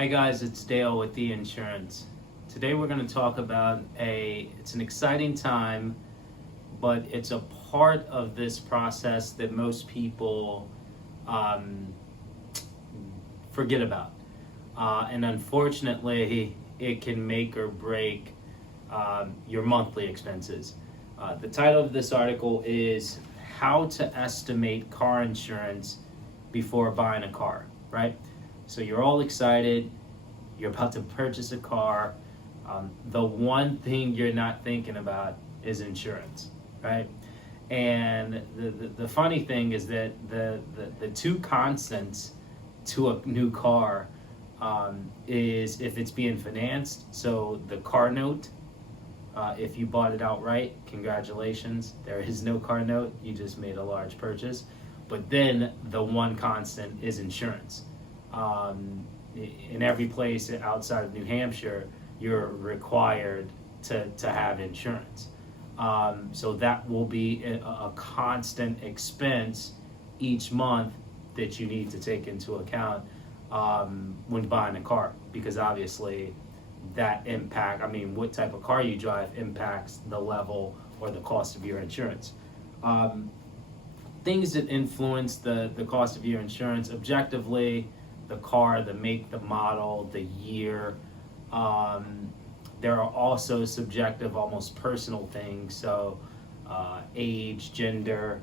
Hi guys, it's Dale with The Insurance. Today we're going to talk about it's an exciting time, but it's a part of this process that most people um, forget about. And unfortunately, it can make or break your monthly expenses. The title of this article is How to Estimate Car Insurance Before Buying a Car, right? So you're all excited, you're about to purchase a car. The one thing you're not thinking about is insurance, right? And the funny thing is that the two constants to a new car is if it's being financed. So the car note, if you bought it outright, congratulations. There is no car note. You just made a large purchase. But then the one constant is insurance. In every place outside of New Hampshire, you're required to have insurance. So that will be a constant expense each month that you need to take into account when buying a car, because obviously that what type of car you drive impacts the level or the cost of your insurance. Things that influence the cost of your insurance objectively: the car, the make, the model, the year. There are also subjective, almost personal things. So age, gender,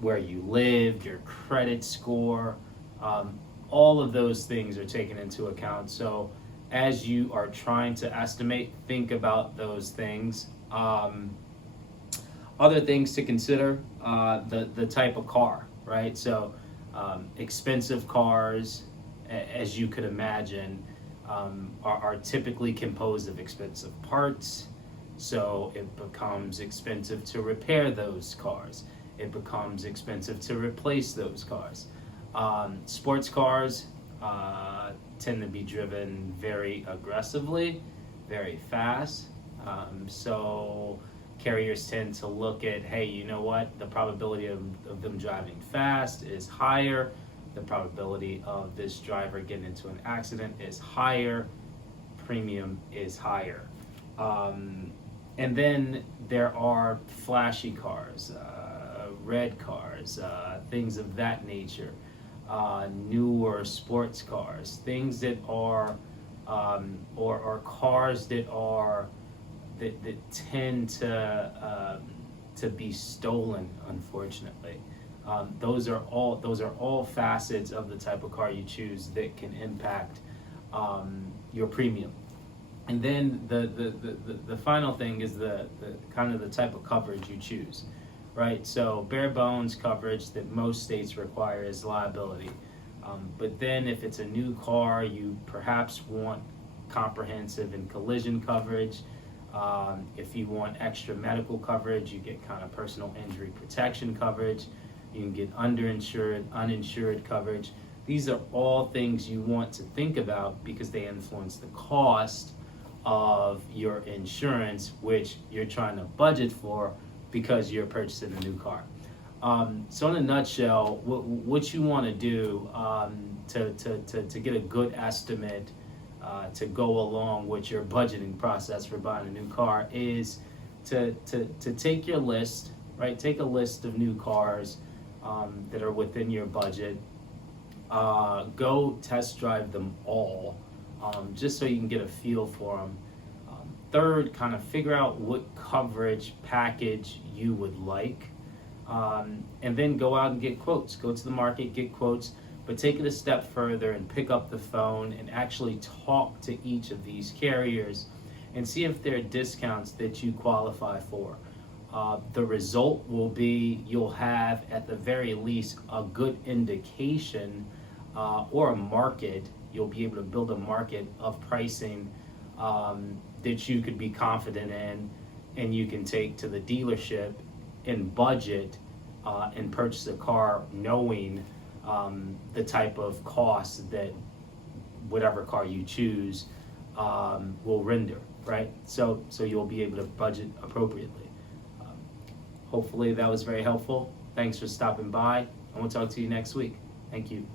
where you live, your credit score, all of those things are taken into account. So as you are trying to estimate, think about those things. Other things to consider, the type of car, right? So expensive cars, as you could imagine, are typically composed of expensive parts. So it becomes expensive to repair those cars. It becomes expensive to replace those cars. Sports cars tend to be driven very aggressively, very fast. So carriers tend to look at, hey, you know what? The probability of them driving fast is higher. The probability of this driver getting into an accident is higher. Premium is higher. And then there are flashy cars, red cars, things of that nature, newer sports cars, things that are, or cars that are, that tend to be stolen, unfortunately. Those are all facets of the type of car you choose that can impact your premium. And then the final thing is the kind of the type of coverage you choose, right? So bare bones coverage that most states require is liability. But then if it's a new car, you perhaps want comprehensive and collision coverage. If you want extra medical coverage, you get kind of personal injury protection coverage. You can get underinsured, uninsured coverage. These are all things you want to think about because they influence the cost of your insurance, which you're trying to budget for because you're purchasing a new car. So in a nutshell, what you want to do to get a good estimate to go along with your budgeting process for buying a new car is to take your list, right? Take a list of new cars that are within your budget. Go test drive them all, just so you can get a feel for them. Third, kind of figure out what coverage package you would like, and then go out and get quotes. Go to the market, get quotes, but take it a step further and pick up the phone and actually talk to each of these carriers and see if there are discounts that you qualify for. The result will be you'll have, at the very least, a good indication or a market. You'll be able to build a market of pricing that you could be confident in, and you can take to the dealership and budget and purchase a car knowing the type of cost that whatever car you choose will render, right? So you'll be able to budget appropriately. Hopefully that was very helpful. Thanks for stopping by, and we'll talk to you next week. Thank you.